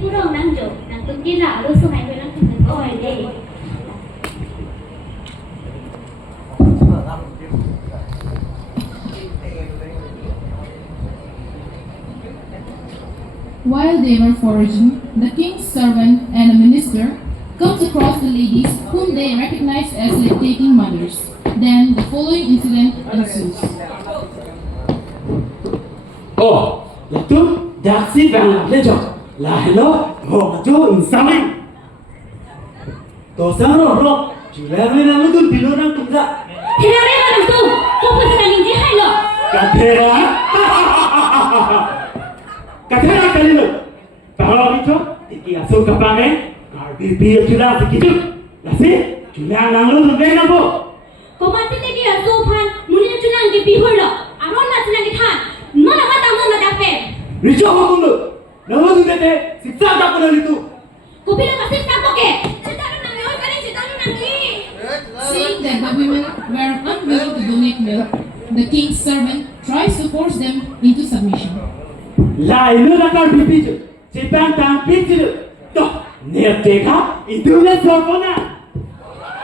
ผู้รองนั่งจบนังตุ้งกี้หล่ารู้สมัยเวลาถึงก็ไว้เด้ While they were foraging, the king's servant and a minister comes across the ladies whom they recognize as lactating mothers. Then the following incident ensues. Oh, itu daksi bang lejo. Lah hello, oh jo insani. To saro ro, jual ni nama tu bilo nang tungga. Tidak ada yang tu, kau pun sedang ingin hai lo. Kathera, kathera kali lo. Bahawa itu, tiki asal kapange, karbi biar jual sekitu. Lasi, jual nang lo tu benda bo. Kau masih tiki asal pan, mungkin jual nang kepi hoi lo. Aron nak jual nang kita, mana kata tamu nak dapat? Rico hukum lo, nama tu dete, siksa tak pernah itu. Kau bila masih tak pakai? Cerita nang ni, oi kali cerita nang ni. Seeing that the women were unwilling to donate milk, the king's servant tries to force them into submission. Lah ini nak karbi biar, cipang tang biar. Toh, ni teka, itu le sorpona.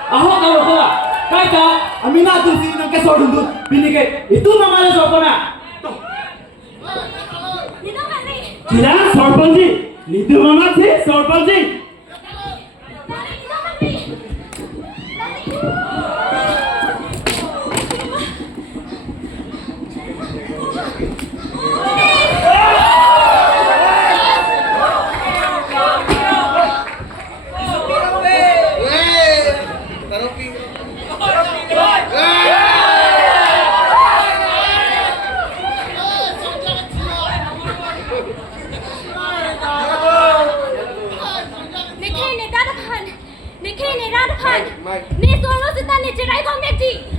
Ahok kalau kau, kau tahu, amina tu sini nak kesorun tu, bini ke, itu nama le sorpona. Toh, Ni tahu kan ni? jelas sorponji, itu mama sih sorponji. Dari ni tahu kan ni? Ni sono setan ni cerai kau mesti.